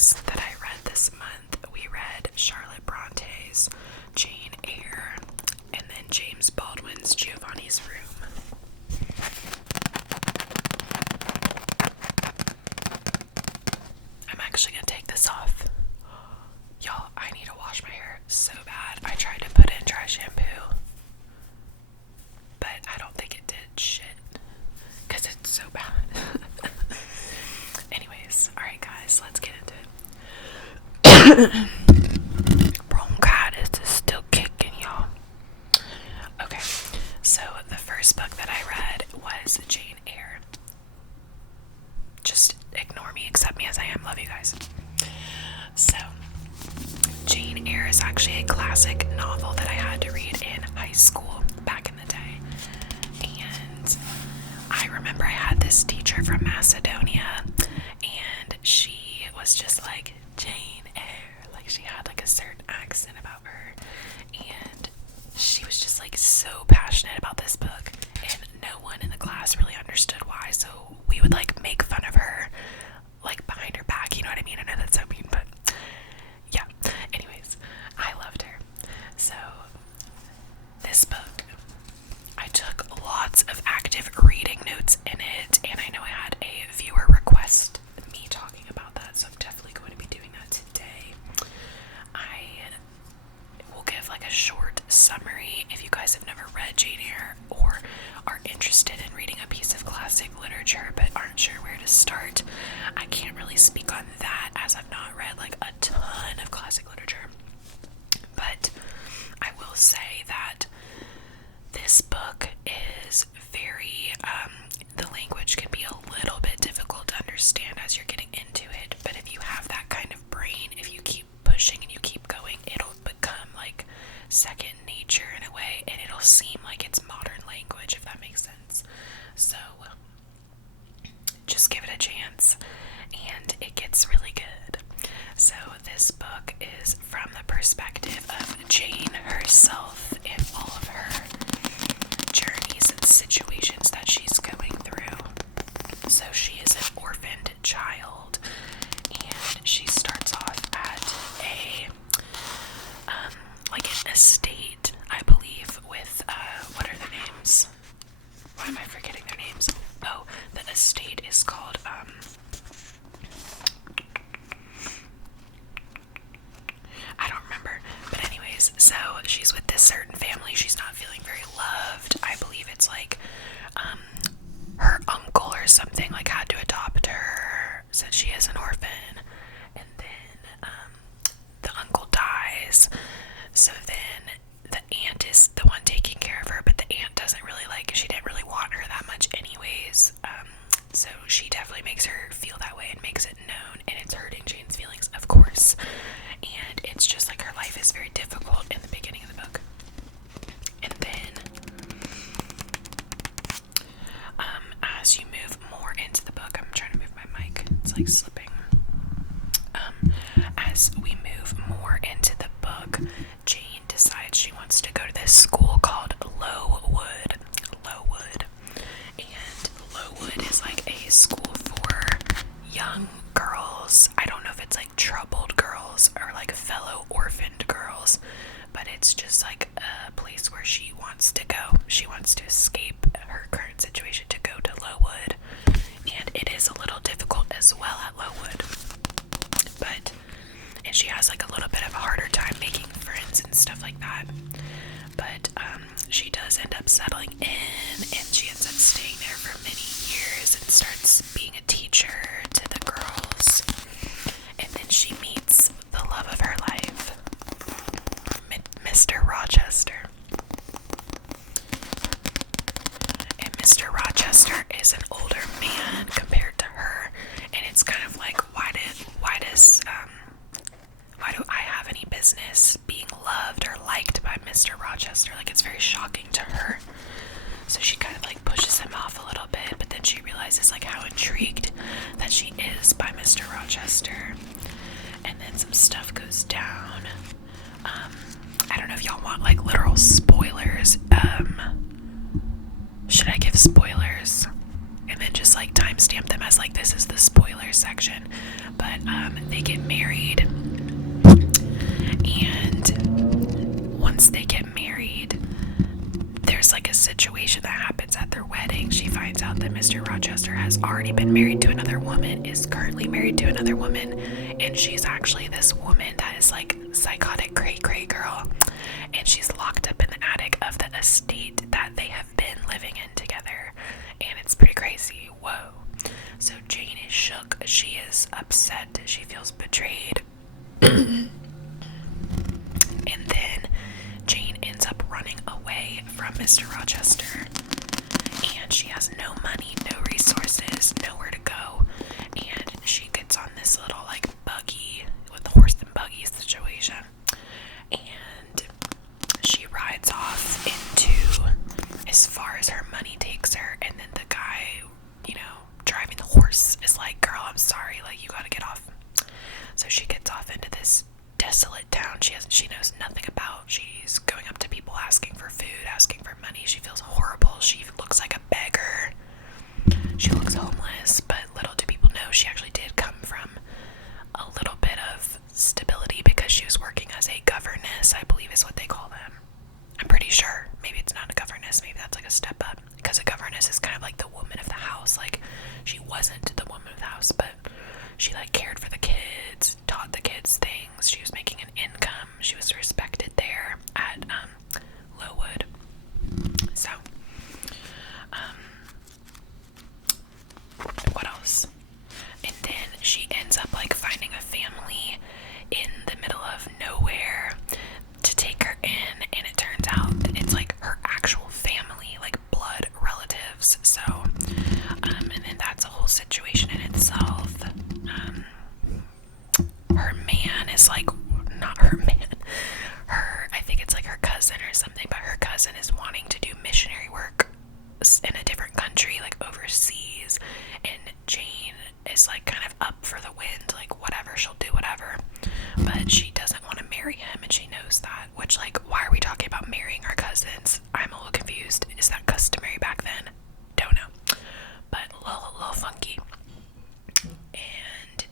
books that I read this month. We read Charlotte Bronte's Jane Eyre and then James Baldwin's Giovanni's Room. I'm actually gonna take this off. Y'all, I need to wash my hair so bad. I tried to put in dry shampoo, but I don't think it did shit because it's so bad. Anyways, alright guys, let's get into it. Bronchitis is still kicking, y'all. Okay, so the first book that I read was Jane Eyre. Just ignore me, accept me as I am. Love you guys. So, Jane Eyre is actually a classic novel that I had to read in high school back in the day. And I remember I had this teacher from Macedonia, and she was just like, Jane Eyre. Like, she had like a certain accent about her. And she was just like so passionate about this book. And no one in the class really understood why. So we would like make fun of her, like behind her back. You know what I mean? I know that's so mean, but yeah. Anyways, I loved her. So this book, I took lots of active reading notes in it, and I know I had a viewer request me talking about that, so I'm definitely going to be doing that today. I will give like a short summary if you guys have never read Jane Eyre or are interested in reading a piece of classic literature but aren't sure where to start. I can't really speak on that as I've not read like a ton of classic literature, but I will say that this book is very, the language can be a little bit difficult to understand as you're getting into it, but if you have that kind of brain, if you keep pushing and you keep going, it'll become like second nature in a way, and it'll seem like it's modern language, if that makes sense. So just give it a chance, and it gets really good. So this book is from the perspective of Jane herself and all of her journeys and situations that she's going through. So she is an orphaned child, and she starts off at a like an estate, I believe, with what are their names? Why am I forgetting their names? Oh, the estate is called I don't remember. But anyways, so she's with this certain family. She's not feeling very loved. I believe it's like her uncle or something like had to adopt her since she is an orphan. And then the uncle dies. So then the aunt is the one taking care of her, but the aunt doesn't really she didn't really want her that much anyways. So she definitely makes her feel that way and makes it known, and it's hurting Jane's feelings, of course. And it's just like her life is very difficult in the beginning of the book. And then as you move more into the book, I'm trying to move my mic, it's like slipping. As we move more into the book, Jane decides she wants to go to this school called Lowood. And Lowood is like a school for young girls. I don't know if it's like troubled girls or like fellow orphaned girls, but it's just like a place where she wants to go. She wants to escape her current situation to go to Lowood, and it is a little difficult as well at Lowood. And she has like a little bit of a harder time making friends and stuff like that. But she does end up settling in, and she ends up staying there for many years and starts being a teacher to the girls. And then she meets the love of her life, Mr. Rochester. And Mr. Rochester is an older man compared to her, and it's kind of like, why do I have any business being loved or liked by Mr. Rochester? Like, it's very shocking to her. So she kind of like pushes him off a little bit, but then she realizes like how intrigued that she is by Mr. Rochester. And then some stuff goes down. I don't know if y'all want like literal spoilers. Should I give spoilers and then just just like timestamp them as like this is the spoiler section. But they get married, and once they get married, there's like a situation that happens at their wedding. She finds out that Mr. Rochester has already been married to another woman, is currently married to another woman, and she's actually this woman that is like psychotic cray girl, and she's locked up in the attic of the estate that they have been living in together, and it's pretty crazy. Whoa. So Jane is shook, she is upset, she feels betrayed. And then Jane ends up running away from Mr. Rochester, and she has no money, no resources, nowhere to go, and she gets on this little like buggy with the horse and buggy situation, and she rides off into as far as her money takes her, and then the guy, you know, driving the horse is like, girl, I'm sorry, like, you gotta get off. So she gets off into this desolate town she knows nothing about. She's going up to people asking for food, asking for money. She feels horrible. She looks like a beggar. She looks homeless, but little do people know she actually did come from a little bit of stability because she was working as a governess, I believe is what they call them. I'm pretty sure. Maybe it's not a governess, maybe that's like a step up, because a governess is kind of like the woman of the house. Like, she wasn't the woman of the house, but she like cared for the kids, taught the kids things. She was making an income. She was respected there at Lowood. So what else? And then she ends up like finding a family in the middle of nowhere to take her in, and it turns out that it's like her actual family, like blood relatives. So and then that's a whole situation in itself. Her man is like, not her man, I think it's like her cousin or something, but her cousin is wanting to do missionary work in a different country, like overseas, and Jane is like kind of up for the wind, like whatever, she'll do whatever, but she doesn't want to marry him, and she knows that, which, like, why are we talking about marrying our cousins? I'm a little confused. Is that customary back then? Don't know, but a little funky. And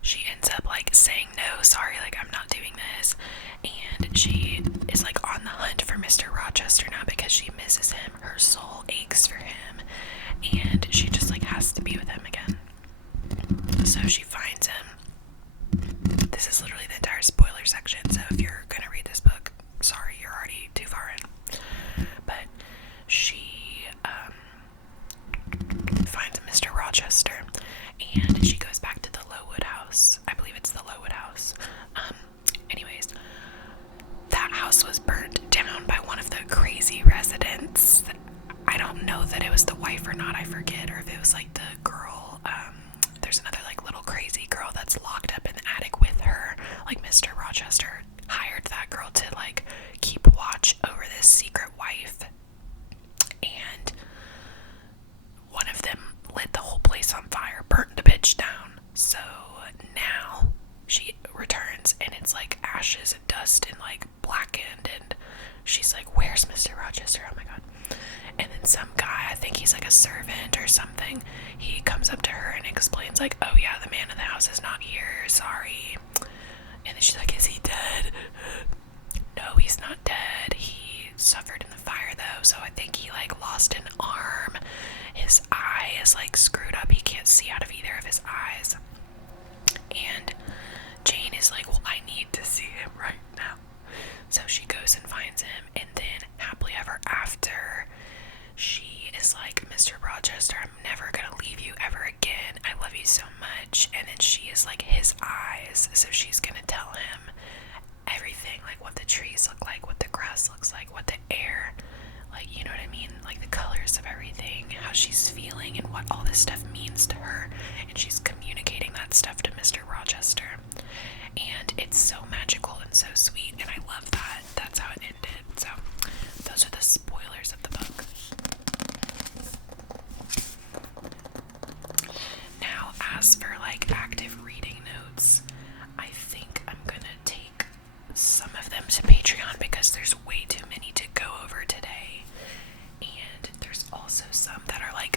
she ends up like saying no, sorry, like, I'm not doing this, and she is like on the hunt for Mr. Rochester now because she misses him. Her soul aches for him, and she just like has to be with him again. So she finds him. This is literally the entire spoiler section, so if you're gonna read this book, sorry, you're already too far in. But she finds Mr. Rochester, and she goes back to the Lowood house. I believe it's the Lowood house. Anyways, that house was burnt down by one of the crazy residents. I don't know that it was the wife or not, I forget, or if it was like the girl. There's another like little crazy girl that's locked up in the attic with her. Like, Mr. Rochester hired that girl to like keep watch over this secret wife, and one of them lit the whole place on fire, burnt the bitch down. So now she returns, and it's like ashes and dust and like blackened, and she's like, where's Mr. Rochester? Oh my god. And then some guy, I think he's like a servant or something, he comes up to her and explains like, oh yeah, the man in the house is not here, sorry. And then she's like, is he dead? No, he's not dead. He suffered in the fire though, so I think he like lost an arm. His eye is like screwed up, he can't see out of either of his eyes. And Jane is like, well, I need to see him right now. So she goes and finds him, and then happily ever after, she is like, Mr. Rochester, I'm never gonna leave you ever again. I love you so much. And then she is like his eyes, so she's gonna tell him everything, like what the trees look like, what the grass looks like, what the air, like, you know what I mean, like the colors of everything, how she's feeling, and what all this stuff means to her. And she's communicating that stuff to Mr. Rochester, and it's so magical and so sweet, and I love that. That's how it ended. So those are the spoilers of the book. Now, as for like active reading notes, I think I'm gonna take some of them to Patreon because there's way too many to go over today, and there's also some that are like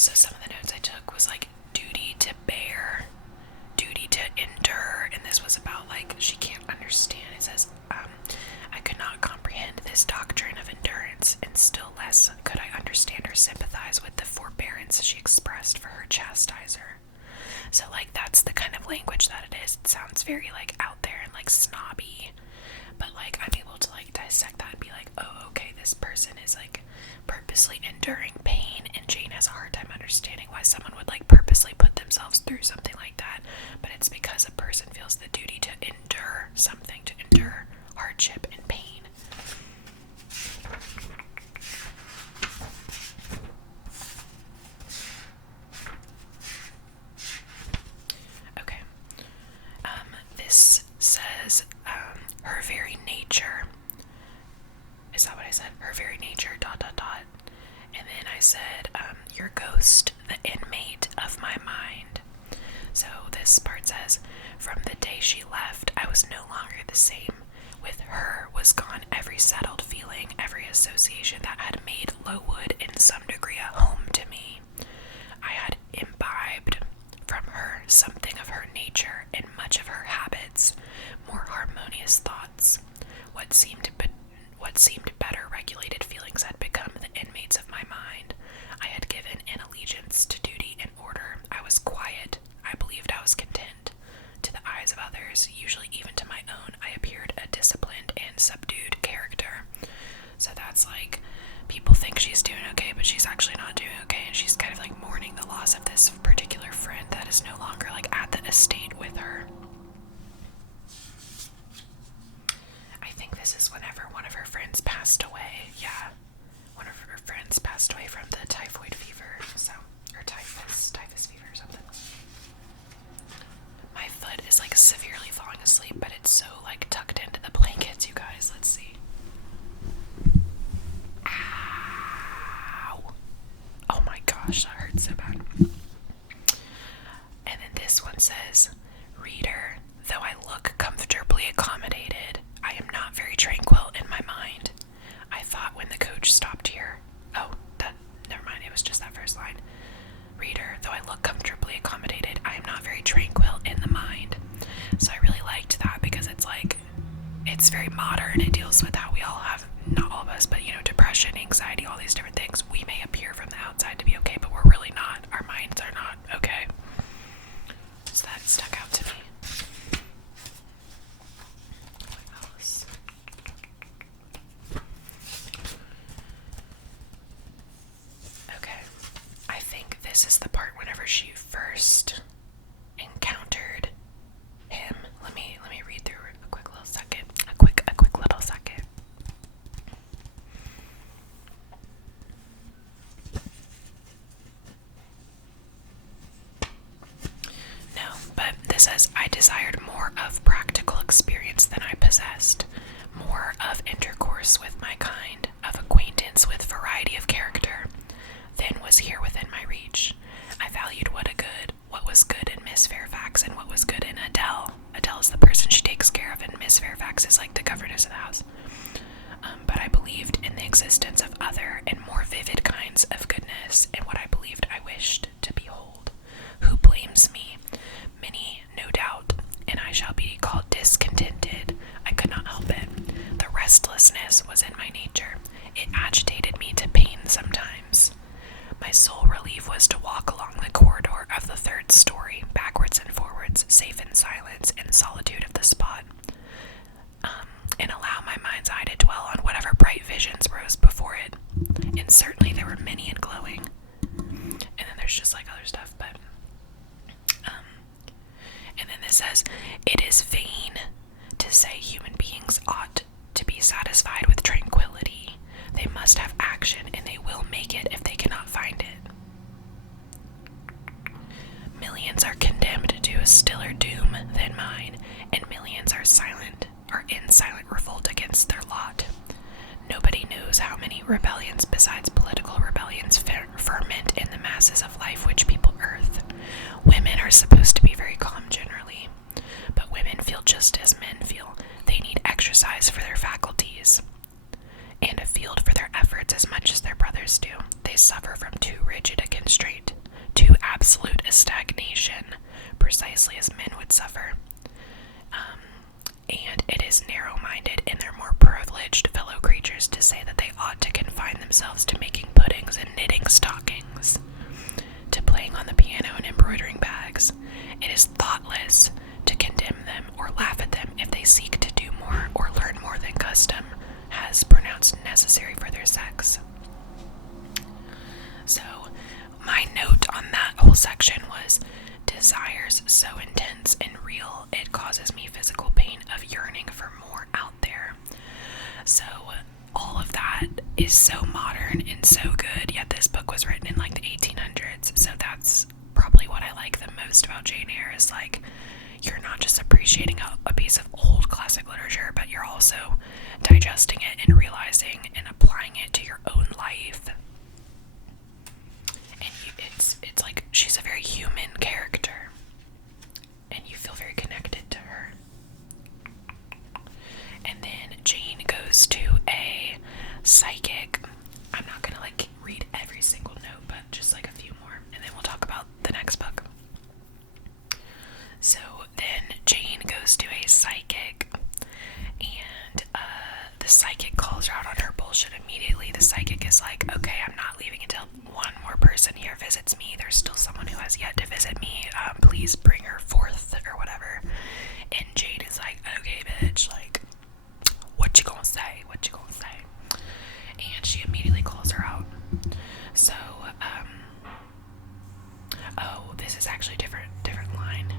So some of the notes I took was like duty to bear, duty to endure, and this was about like she can't understand. It says, I could not comprehend this doctrine of endurance, and still less could I understand or sympathize with the forbearance she expressed for her chastiser. So like that's the kind of language that it is. It sounds very like out there and like snobby, but like I'm able to like dissect that and be like, oh, okay, this person is like purposely enduring pain, and Jane has a hard time understanding why someone would like purposely put themselves through something like that, but it's because a person feels the duty to endure something, to endure hardship and pain. Okay. This says, her very nature. Is that what I said? Her very nature, ... And then I said, your ghost, the inmate of my mind. So this part says, from the day she left, I was no longer the same. With her was gone every settled feeling, every association that had made Lowood in some degree a home to me. I had imbibed from her something of her nature and much of her habits, more harmonious thoughts. What seemed better regulated feelings had become the inmates of my mind. I had given an allegiance to duty and order. I was quiet. I believed I was content. To the eyes of others, usually even to my own, I appeared a disciplined and subdued character. So that's like, people think she's doing okay, but she's actually not doing okay, and she's kind of like mourning the loss of this particular friend that is no longer like at the estate with her. I think this is whenever one of her friends passed away. Yeah, one of her friends passed away from the typhoid fever, so, or typhus fever or something. My foot is like severely falling asleep, but it's so like tucked into the blankets, you guys. Let's see. Ow! Oh my gosh, that hurts so bad. And then this one says, reader, though I look comfortably accommodated, I am not very tranquil in my mind. I thought when the coach stopped here. Oh, never mind, it was just that first line. Reader, though I look comfortably accommodated, I am not very tranquil in the mind. So I really liked that because it's like, it's very modern. It deals with how we all have, not all of us, but you know, depression, anxiety, all these different things. We may appear from the outside to be okay, but we're really not. Our minds are not okay. So that stuck out to me. What else? Okay. I think this is the part whenever she first encountered him. Let me read through a quick little second. A quick little second. No, but this says, I desired more of practical experience than I possessed, more of intercourse with my kind, of acquaintance with variety of character, than was here within my reach. I valued what was good in Miss Fairfax and what was good in Adele. Adele is the person she takes care of, and Miss Fairfax is like the governess of the house. But I believed in the existence of other and more vivid kinds of goodness, and what I believed I wished to behold. Who blames me? Many, no doubt, and I shall be called discontented. I could not help it. The restlessness was in my nature. It agitated me to pain sometimes. My sole relief was to walk along the corridor of the third story, backwards and forwards, safe in silence and solitude of the spot, and allow my mind's eye to dwell on whatever bright visions rose before it. And certainly there were many and glowing. And then there's just like other stuff, but and then this says, it is vain to say human beings ought to be satisfied with tranquility. They must have action, and they will make it if they cannot find it. Millions are condemned to a stiller doom than mine, and millions are in silent revolt against their lot. Nobody knows how many rebellions besides political rebellions ferment in the masses of life which people earth. Women are supposed to be very calm generally, but women feel just as men feel. They need exercise for their faculties, and a field for their efforts as much as their brothers do. They suffer from too rigid a constraint, too absolute a stagnation, precisely as men would suffer. And it is narrow-minded in their more privileged fellow creatures to say that they ought to confine themselves to making puddings and knitting stockings, to playing on the piano and embroidering bags. It is thoughtless to condemn them or laugh at them if they seek to do more or learn more than custom has pronounced necessary for their sex. So, my note on that whole section was, desires so intense and real, it causes me physical pain of yearning for more out there. So, all of that is so modern and so good, yet this book was written in like the 1800s, so that's probably what I like the most about Jane Eyre, is like, you're not just appreciating a piece of old classic literature, but you're also digesting it and realizing and applying it to your own life. And it's like she's a very human character, and you feel very connected to her. And then Jane goes to a psychic. I'm not gonna like read every single note, but just like a few more, and then we'll talk about the next book. So then Jane goes to a psychic, and the psychic calls her out on her bullshit immediately. The psychic is like, okay, I'm not leaving until one more person here visits me. There's still someone who has yet to visit me. Please bring her forth or whatever. And Jane is like, okay, bitch, like, what you gonna say? What you gonna say? And she immediately calls her out. So, oh, this is actually a different line.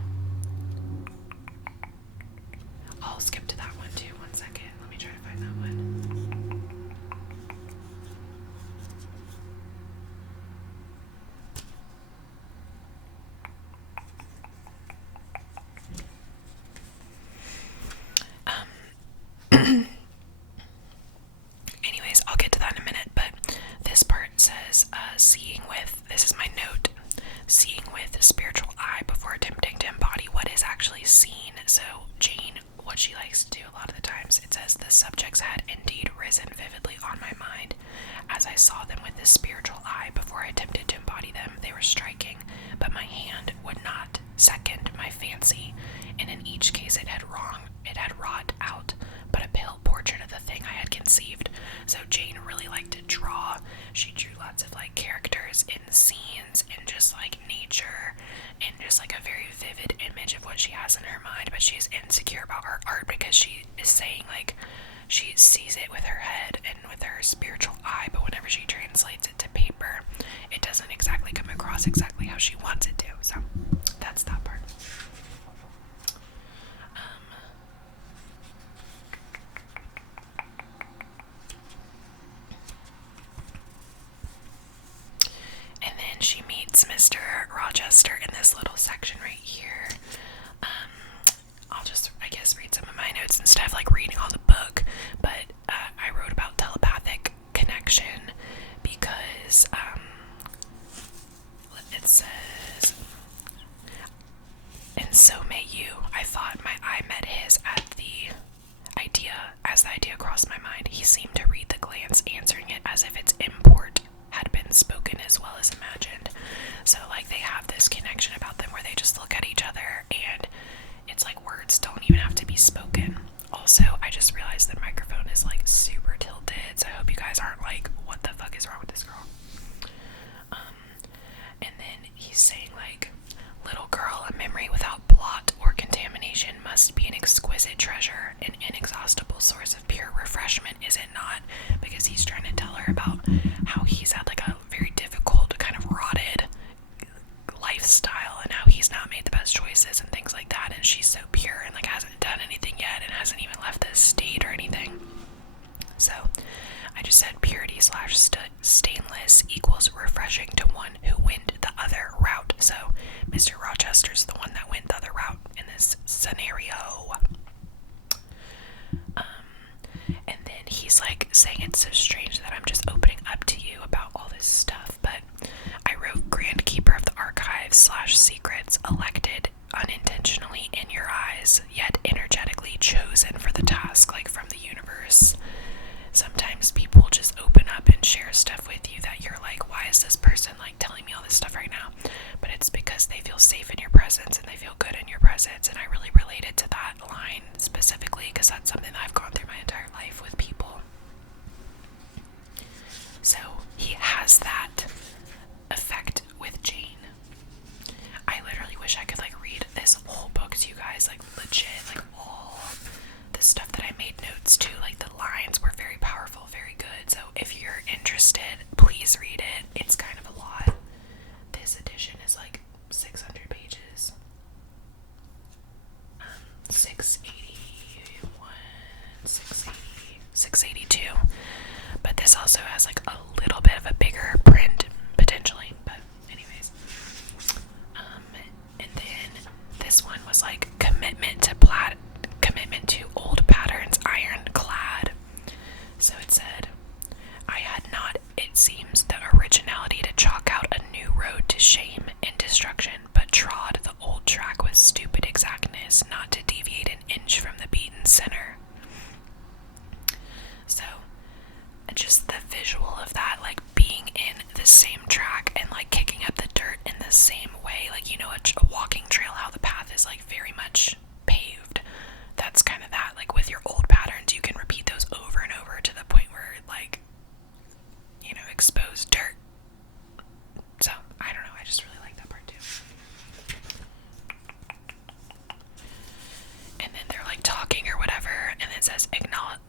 I'll skip to that one too. 1 second. Let me try to find that one. Anyways, I'll get to that in a minute, but this part says, this is my note, seeing with spiritual eye before attempting to embody what is actually seen. So Jane, what she likes to do a lot of the times, it says, the subjects had indeed risen vividly on my mind. As I saw them with this spiritual eye before I attempted to embody them, they were striking, but my hand would not second my fancy, and in each case it had wrought out but a pale portrait of the thing I had conceived. So Jane really liked to draw. She drew lots of like characters in scenes and just like nature and just like a very vivid image of what she has in her mind, but she's insecure about her art because she is saying like she sees it with her head and with her spiritual eye, but whenever she translates it to paper, it doesn't exactly come across exactly how she wants it to. So that's that part. And then she meets Mr. Rochester in this little section right here. I'll just, I guess, read some of my notes instead of like reading all the book, but I wrote about telepathic connection because it says, and so may you. I thought my eye met his as the idea crossed my mind. He seemed to read the glance, answering it as if its import had been spoken as well as imagined. So like they have this connection about them where they just look at each other and it's like words don't even have to be spoken. Also, I just realized the microphone is like super tilted, so I hope you guys aren't like, what the fuck is wrong with this girl? And then he's saying like, little girl, a memory without blot or contamination must be an exquisite treasure, an inexhaustible source of pure refreshment, is it not? Because he's trying to tell her about how he's had like a very difficult, kind of rotted lifestyle and how he's not made the best choices and things like that, and she's so pure and like hasn't done anything yet and hasn't even left the state or anything. So I just said purity / stainless equals refreshing to one who went the other route. So Mr. Rochester's the one that went the other route in this scenario. And then he's like saying it's so strange that I'm just opening up to you about all this stuff, but I wrote Grand Keeper of the Archives / Secrets, elected unintentionally in your eyes, yet energetically chosen for the task, like from the universe. Sometimes people just open up and share stuff with you that you're like, why is has that effect with Jane. I literally wish I could like read this whole book to you guys, like legit, like all the stuff that I made notes to, like the lines were very powerful, very good. So if you're interested, please read it. It's kind of a lot. This edition is like 600 pages. 681, 680, 682. But this also has like a little bit of a bigger print potentially. But anyways, and then this one was like commitment to old patterns, ironclad. So it said, I had not, it seems, the originality to chalk out a new road to shame and destruction, but trod the old track with stupid exactness, not to deviate an inch from the beaten center. So, just the visual of that, like being in the same track and like kicking up the dirt in the same way, like, you know, a walking trail, how the path is like very much paved. That's kind of that, like with your old patterns, you can repeat those over and over to the point where like, you know, expose dirt. So, I don't know, I just really like that part too. And then they're like talking or whatever, and it says,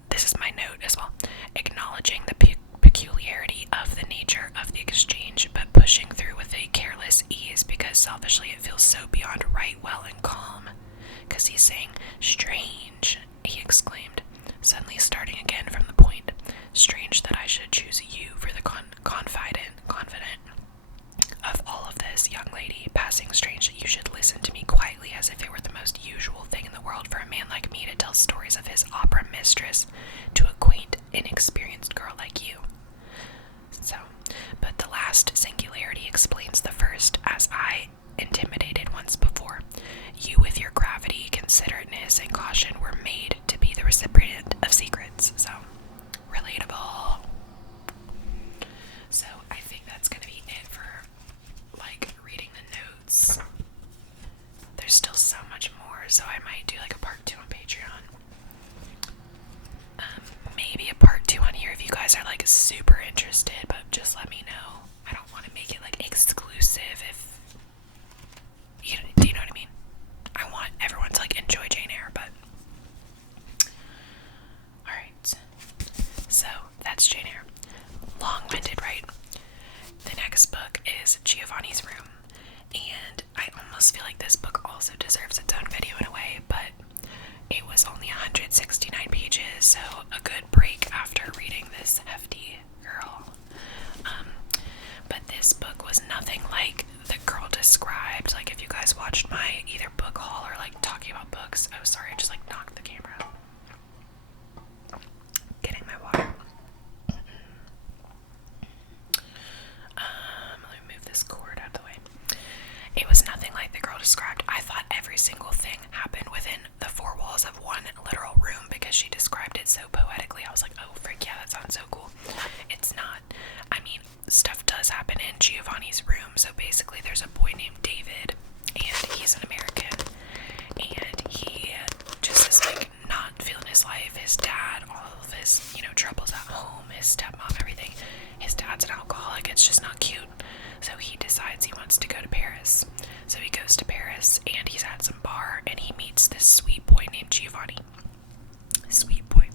this is my note as well, acknowledging the peculiarity of the nature of the exchange, but pushing through with a careless ease, because selfishly it feels so beyond right, well, and calm. Because he's saying, strange, he exclaimed, suddenly starting again from the point. Strange that I should choose you for the confident of all of this, young lady. Passing strange that you should listen to me quietly as if it were the most usual thing in the world for a man like me to tell stories of his opera mistress to a quaint, inexperienced girl like you. So, but the last singularity explains the first, as I intimidated once before. You, with your gravity, considerateness, and caution, were made to be the recipient of secrets. So, relatable. So, I think that's going to be it for, like, reading the notes. There's still so much more, so I might do, like, a part 2 on Patreon. Maybe a part 2 on here if you guys are, like, super interested, but just let me know. I don't want to make it, like, exclusive if, do you know what I mean? I want everyone to, like, enjoy Jane Eyre, but alright. So, that's Jane Eyre. Long-winded, right? The next book is Giovanni's Room, and I almost feel like this book also deserves its own video in a way, but it was only 169 pages, so a good break after reading this hefty girl. But this book was nothing like the girl described. Like, if you guys watched my either book haul or like talking about books, oh sorry, I just like knocked the camera out. Getting my water. Let me move this cord out of the way. It was nothing like the girl described. I thought every single thing happened within the four walls of one literal room because she described it so poetically. I was like, oh frick yeah, that sounds so cool. It's not. I mean, stuff does happen in Giovanni's room. So basically there's a boy named David, and he's an American, and he just is like not feeling his life. His dad, all of his, you know, troubles at home, his stepmom, everything. His dad's an alcoholic. It's just not cute. So he decides he wants to go to Paris. So he goes to Paris, and he's at some bar, and he meets this sweet boy named Giovanni. Sweet boy.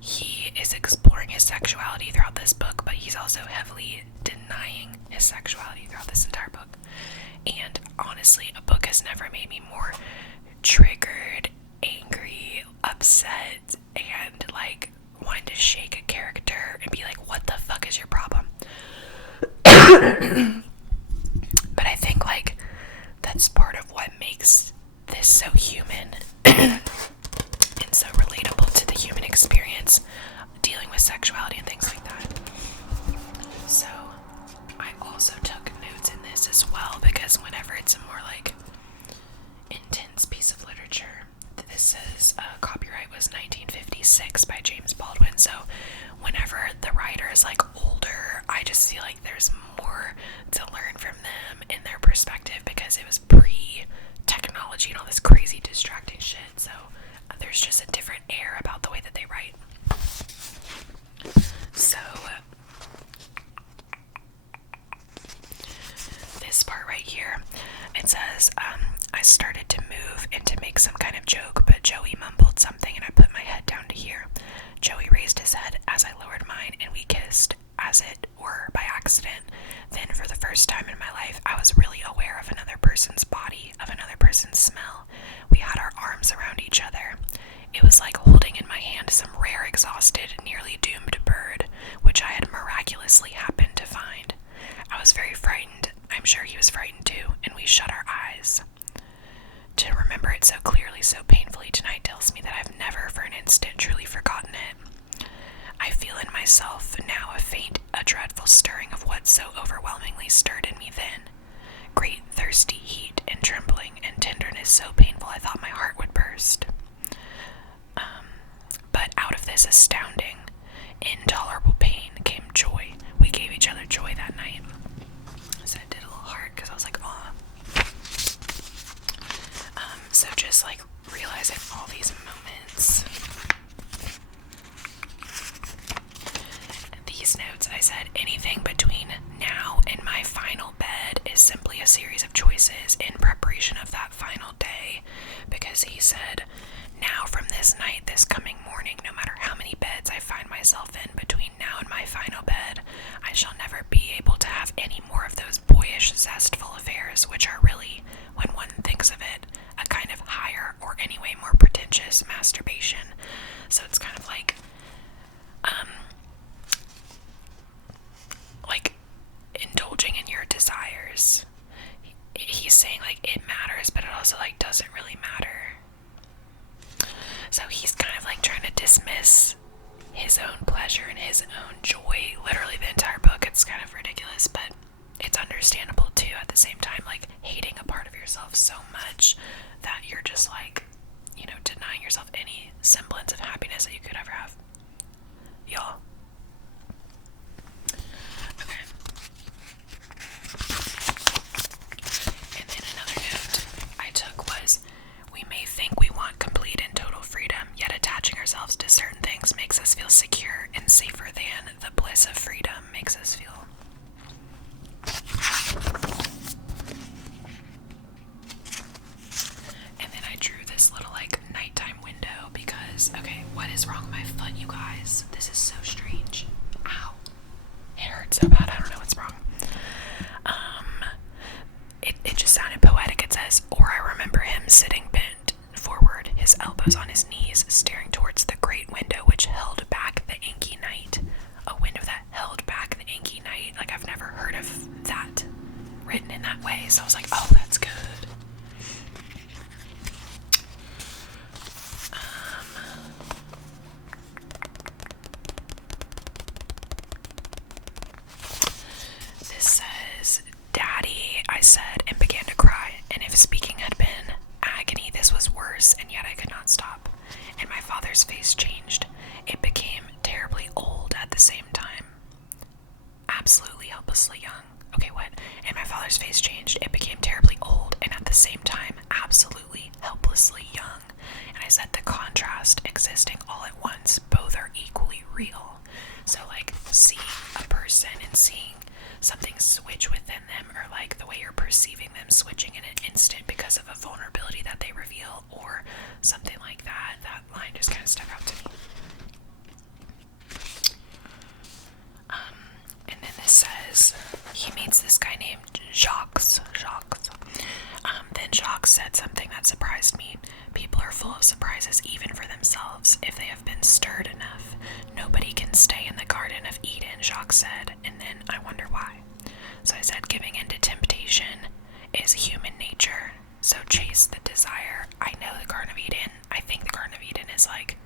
He is exploring his sexuality throughout this book, but he's also heavily denying his sexuality throughout this entire book. And honestly, a book has never made me more triggered, angry, upset, and like wanting to shake a character and be like, what the fuck is your problem? But I think like that's part of what makes this so human and so relatable to the human experience, dealing with sexuality and things like that. So I also took notes in this as well, because whenever it's a more like intense piece of literature, this says copyright was 1956 by James Baldwin. So whenever the writer is like older, I just feel like there's more to learn from them in their perspective, because it was pre-technology and all this crazy distracting shit. So there's just a different air about the way that they write. So I lowered mine and we kissed, as it were by accident. Then, for the first time in my life, I was really aware of another person's body, of another person's smell. We had our arms around each other. It was like holding in my hand some rare, exhausted, nearly doomed bird, which I had miraculously happened to find. I was very frightened. I'm sure he was frightened too, and we shut our eyes. To remember it so clearly, so painfully tonight tells me that I've never for an instant truly forgotten it. I feel in myself now a dreadful stirring of what so overwhelmingly stirred in me then. Great thirsty heat and trembling and tenderness so painful I thought my heart would burst. But out of this astounding, intolerable pain came joy. We gave each other joy that night. So it did a little hard because I was like, oh. So just like realizing all these moments. These notes, I said, anything between now and my final bed is simply a series of choices in preparation of that final day. Because he said, now from this night, this coming morning, no matter how many beds I find myself in between now and my final bed, I shall never be able to have any more of those boyish, zestful affairs, which are really, when one thinks of it, a kind of higher or anyway more pretentious masturbation. So it's kind of like indulging in your desires. He's saying like it matters, but it also like doesn't really matter. So he's kind of like trying to dismiss his own pleasure and his own joy. Literally the entire book. It's kind of ridiculous, but it's understandable too at the same time, like hating a part of yourself so much that you're just like, you know, denying yourself any semblance of happiness that you could ever have. Y'all. Okay. And then another note I took was, we may think we want complete and total freedom, yet attaching ourselves to certain things makes us feel secure and safer than the bliss of freedom makes us feel. And then I drew this little like nighttime window because, okay, what is wrong with my foot, you guys? This is so strange. Ow. It hurts so bad, I don't know what's wrong. It just sounded poetic. It says, or I remember him sitting bent forward, his elbows on his knees, staring towards the great window which held back the inky night. A window that held back the inky night. Like, I've never heard of that written in that way, so I was like, oh, that's good. This says, Daddy, I said, and began to cry, and if speaking had been agony, this was worse, and yet I could not stop. And my father's face changed. It became terribly old at the same time. Absolutely helplessly young. Okay, what? And my father's face changed. It became terribly old, and at the same time, absolutely helplessly young. And I said the contrast existing all at once, both are equally real. So, like, seeing a person and seeing something switch within them, or like the way you're perceiving them switching in an instant because of a vulnerability that they reveal, or something like that. That line just kind of stuck out to me. And then this says, he meets this guy named Jacques. Then Jacques said something that surprised me. People are full of surprises even for themselves, if they have been stirred enough. Nobody can stay in the Garden of Eden, Jacques said, and then I wonder why. So I said, giving in to temptation is human nature, so chase the desire. I know the Garden of Eden, I think the Garden of Eden is like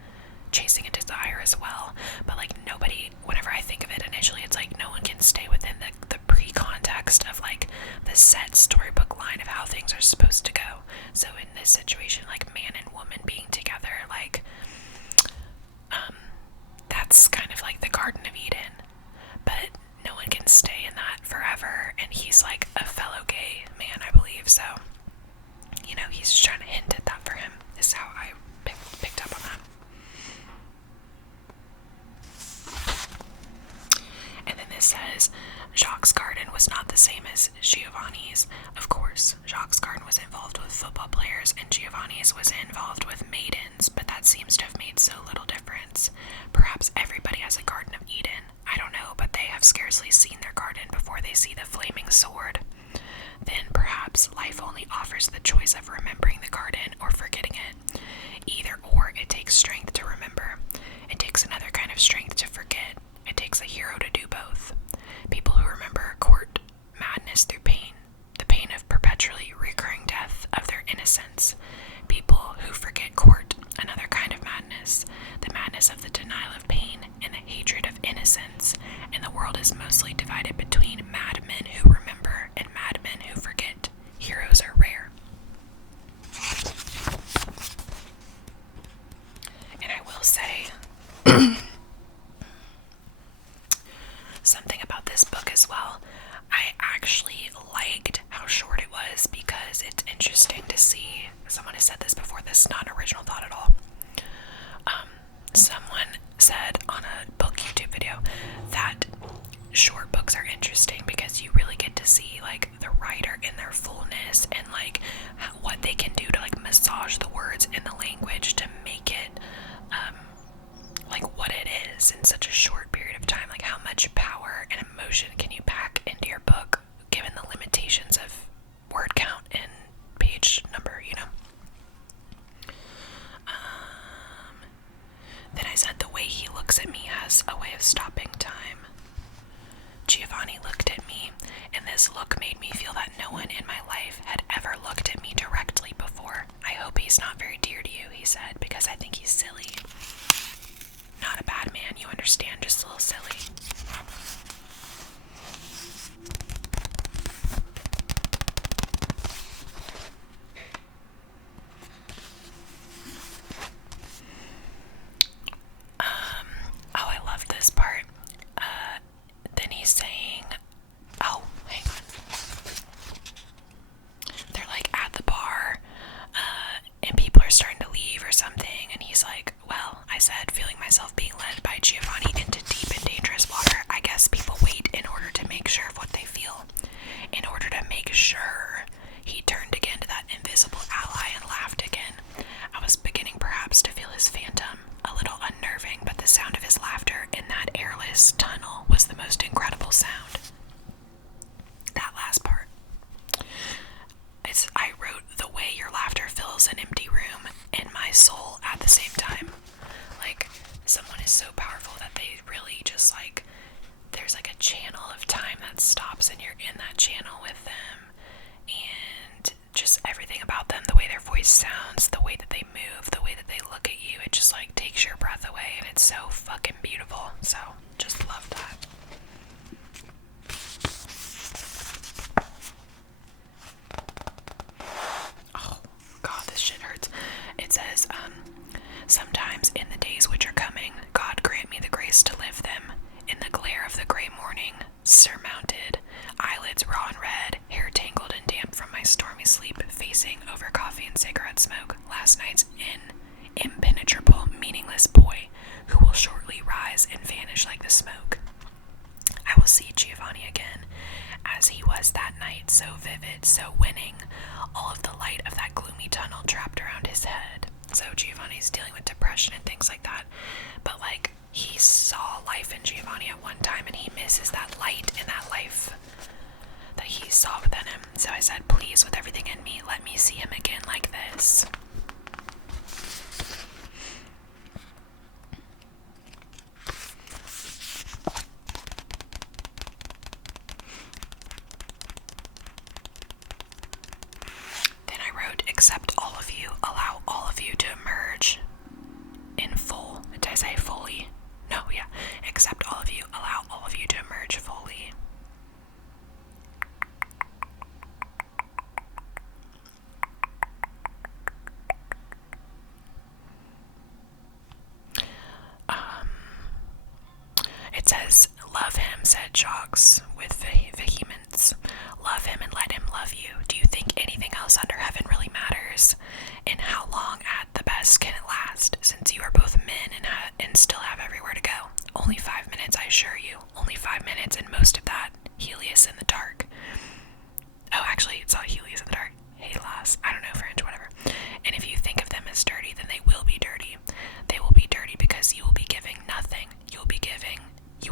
chasing a desire as well, but like nobody, whenever I think of it initially, it's like no one can stay within the pre-context of like the set storybook line of how things are supposed to go. So in this situation, like man and woman being together, like that's kind of like the Garden of Eden, but no one can stay in that forever, and he's like a fellow gay man, I believe, so you know, he's trying to hint at that for him, is how I picked up on that. And then this says, Jacques' garden was not the same as Giovanni's. Of course, Jacques' garden was involved with football players and Giovanni's was involved with maidens, but that seems to have made so little difference. Perhaps everybody has a Garden of Eden. I don't know, but they have scarcely seen their garden before they see the flaming sword. Then perhaps life only offers the choice of remembering the garden or forgetting it. Either or, it takes strength to remember. It takes another kind of strength to forget. It takes a hero to do both. People who remember court madness through pain, the pain of perpetually recurring death of their innocence. People who forget court another kind of madness, the madness of the denial of pain and the hatred of innocence. And the world is mostly divided between madmen who remember and madmen who forget. Heroes are rare. And I will say something about this book as well. I actually liked how short it was because it's interesting to see. Someone has said this before, this is not an original thought at all. Someone said on a book YouTube video that short books are interesting because you really get to see like the writer in their fullness and like what they can do to like massage the words and the language to make it like what it is in such a short period of time. Like how much power and emotion can you pack into your book given the limitations of word count and page number, you know? Then I said the way he looks at me has a way of stopping time. Giovanni looked at me, and this look made me feel that no one in my life had ever looked at me directly before. I hope he's not very dear to you, he said, because I think he's silly. Not a bad man, you understand, just a little silly. Oh, I love this part. Then he's saying, oh, hang on. They're like at the bar, and people are starting to leave or something, and he's like, well, I said, feeling myself being led by Giovanni into deep and dangerous water. I guess people wait in order to make sure of what they feel. In order to make sure, he turned again to that invisible ally and laughed again. I was beginning perhaps to feel his phantom, a little unnerving, but the sound of his laughter in that airless tunnel was the most incredible sound. That last part. I wrote, the way your laughter fills an empty room and my soul at the same time. Like, someone is so powerful that they really just like, there's like a channel of time that stops and you're in that channel with them. And just everything about them, the way their voice sounds, the way that they move, the way that they look at you, it just like takes your breath away, and it's so fucking beautiful. So, just love that. Oh, God, this shit hurts. It says, sometimes in the days which are coming, God grant me the grace to live them. In the glare of the gray morning, surmounted, eyelids raw and red, hair tangled and damp from my stormy sleep, facing over coffee and cigarette smoke, last night's impenetrable, meaningless boy, who will shortly rise and vanish like the smoke. I will see Giovanni again, as he was that night, so vivid, so winning, all of the light of that gloomy tunnel trapped around his head. So Giovanni's dealing with depression and things like that, but like, he saw life in Giovanni at one time, and he misses that light in that life that he saw within him. So I said, please, with everything in me, let me see him again like this. Then I wrote, accept all of you, allow all of you to emerge in full. Did I say fully? No, yeah. Accept all of you, allow all of you to emerge fully. It says, love him, said Jacques with vehemence. Love him and let him love you. Do you think anything else under heaven really matters? And how long at the best can it last, since you are both men and still have everywhere to go? Only 5 minutes, I assure you. Only 5 minutes, and most of that Helios in the dark. Oh, actually, it's not Helios in the dark. Halos. I don't know French, whatever. And if you think of them as dirty, then they will be dirty. They will be dirty because you will be giving nothing. You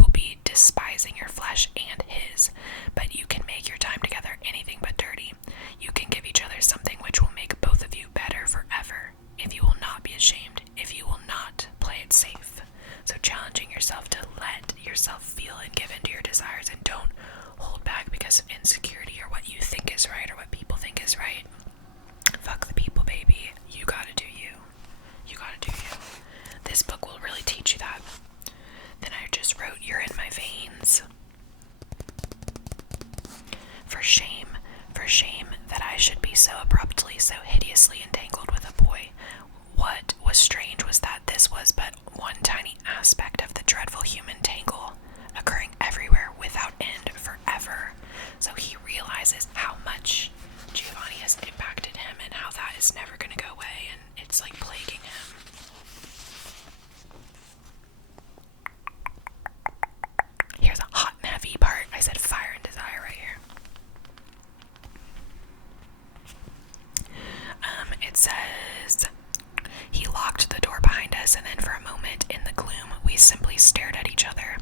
will be despising your flesh and his. But you can make your time together anything but dirty. You can give each other something which will make both of you better forever. If you will not be ashamed, if you will not play it safe. So challenging yourself to let yourself feel and give into your desires, and don't hold back because of insecurity or what you think is right or what people think is right. Fuck the people, baby. You gotta do you. You gotta do you. This book will really teach you that. Then I just wrote, you're in my veins. For shame that I should be so abruptly, so hideously entangled with a boy. What was strange was that this was but one tiny aspect of the dreadful human tangle, occurring everywhere without end forever. So he realizes how much Giovanni has impacted him and how that is never going to go away, and it's like plaguing him. Here's a hot and heavy part. I said fire and desire right here. It says, he locked the door behind us, and then for a moment in the gloom we simply stared at each other.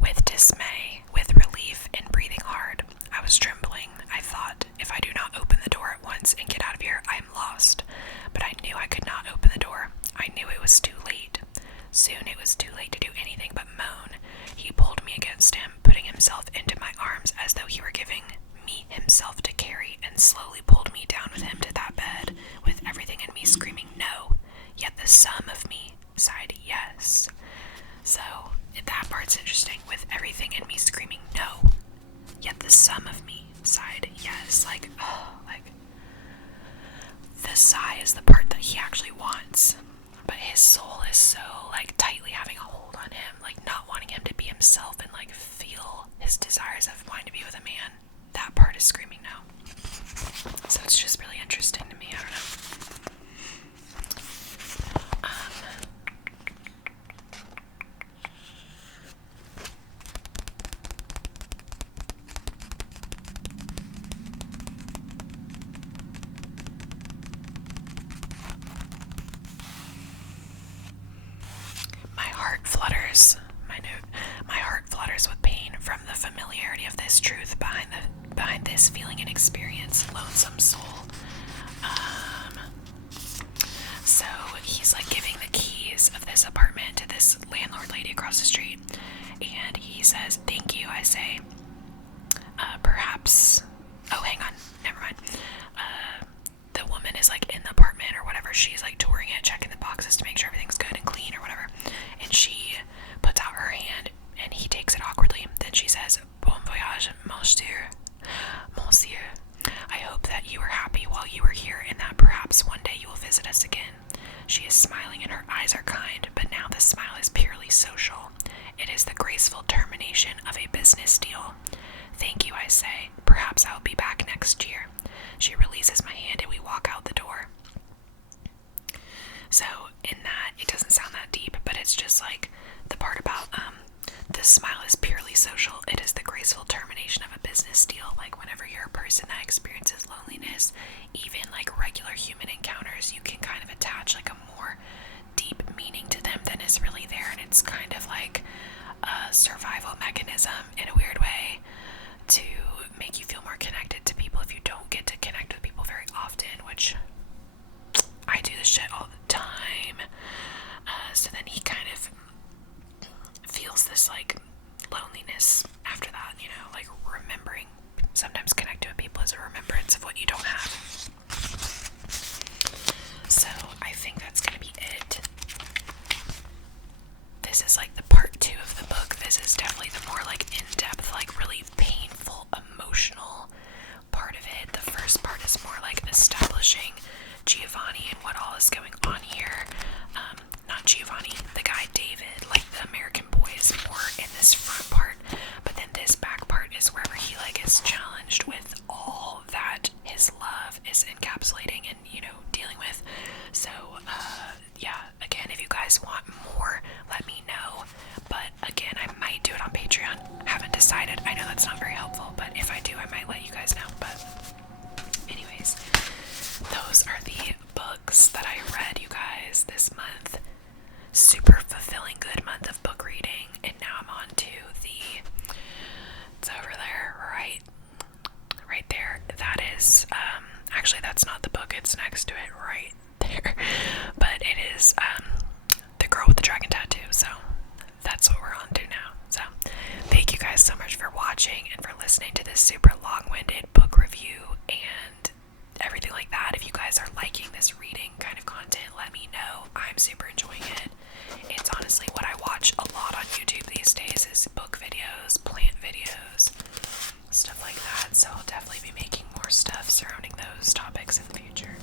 With dismay, with relief, and breathing hard. I was trembling. I thought, if I do not open the door at once and get out of here, I am lost. But I knew I could not open the door. I knew it was too late. Soon it was too late to do anything but moan. He pulled me against him, putting himself into my arms as though he were giving me himself to carry, and slowly pulled me down with him to that bed, with everything in me screaming no, yet the sum of me sighed yes. So, that part's interesting, with everything in me screaming no, yet the sum of me sighed yes. Like, the sigh is the part that he actually wants, but his soul is so, like, tightly having a hold on him, like, not wanting him to be himself and, like, feel his desires of wanting to be with a man. That part is screaming no. So it's just really interesting to me. I don't know. My heart flutters. My note. My heart flutters with pain from the familiarity of this truth behind this feeling and experience. Lonesome soul. So he's like giving the keys of this apartment to this landlord lady across the street, and he says, "Thank you." I say, perhaps. Oh, hang on. Never mind. The woman is like in the apartment or whatever. She's like touring it, checking the boxes to make sure everything's good and clean or whatever. And she puts out her hand, and he takes it awkwardly. Then she says, "Bon voyage, monsieur. Monsieur. I hope that you were happy while you were here, and that perhaps one day you will visit us again." She is smiling, and her eyes are kind, but now the smile is purely social. It is the graceful termination of a business deal. "Thank you," I say. "Perhaps I'll be back next year." She releases my hand, and we walk out the door. So in that, it doesn't sound that deep, but it's just like the part about the smile is purely social. It is the graceful termination of a business deal. Like whenever you're a person that experiences loneliness, even like regular human encounters, you can kind of attach like a more deep meaning to them than is really there, and it's kind of like a survival mechanism in a weird way to make you feel more connected to people if you don't get to connect with people very often, which I do this shit all the time. So then he kind of feels this like loneliness after that, you know, like remembering. Sometimes connecting with people is a remembrance of what you don't have. So I think that's gonna be it. This is like the part 2 of the book. This is definitely the more like in-depth, like really painful, emotional part of it. The first part is more like establishing Giovanni and what all is going on here. Not Giovanni, the guy David, like the American boy is more in this front part, but then this back part is wherever he like is challenged with all that his love is encapsulating and, you know, dealing with. So yeah, again, if you guys want more, let me know. But again, I might do this super long-winded book review and everything like that. If you guys are liking this reading kind of content, let me know. I'm super enjoying it. It's honestly what I watch a lot on YouTube these days is book videos, plant videos, stuff like that. So I'll definitely be making more stuff surrounding those topics in the future.